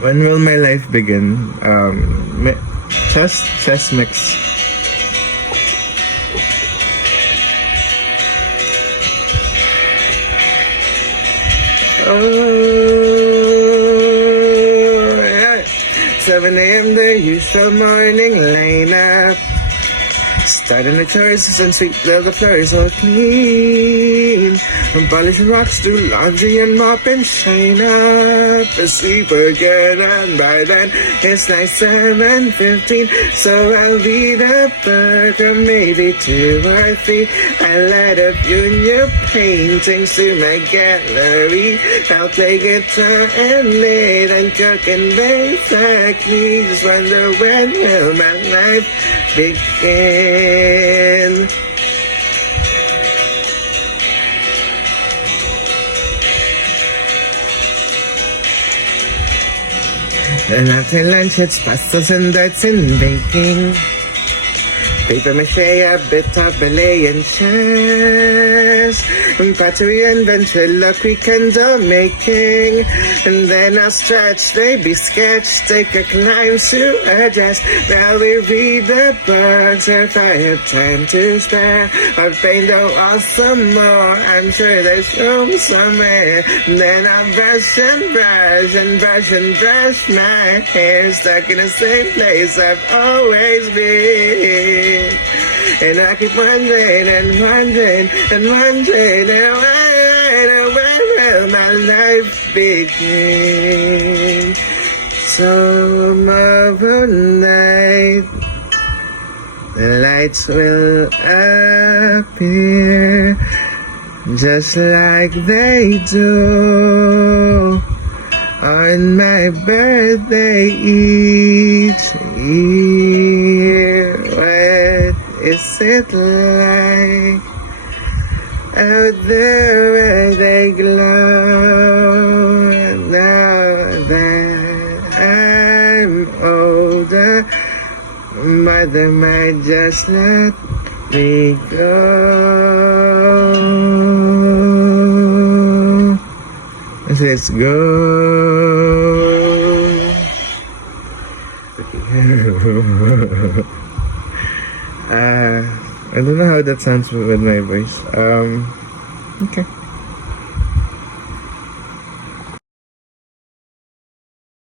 When will my life begin? Chess mix. Oh, yeah. 7 a.m. the usual morning lineup. Starting the chores and sweep the floors all clean. I'm polishing rocks, do laundry and mop and shine up. Asleep again, and by then it's like 7:15. So I'll read a book or maybe 2 or 3. I'll add a few new paintings to my gallery. I'll play guitar and knit and cook and bake. I just wonder when will my life begin. And after lunch it's pastas and darts and baking. Paper mache, a bit of ballet and chess, and pottery and ventriloquy candle making. And then I'll stretch, baby sketch, take a climb to adjust. While we read the books, if I have time to spare, or paint the walls some more, I'm sure there's room somewhere. And then I'll brush and brush and brush and brush my hair, stuck in the same place I've always been. And I keep wondering and wondering and wondering, and when will my life begin? Tomorrow night the lights will appear just like they do on my birthday each year. What is it like out there where they glow? Now that I'm older, mother might just let me go. Let's go. I don't know how that sounds with my voice. Okay.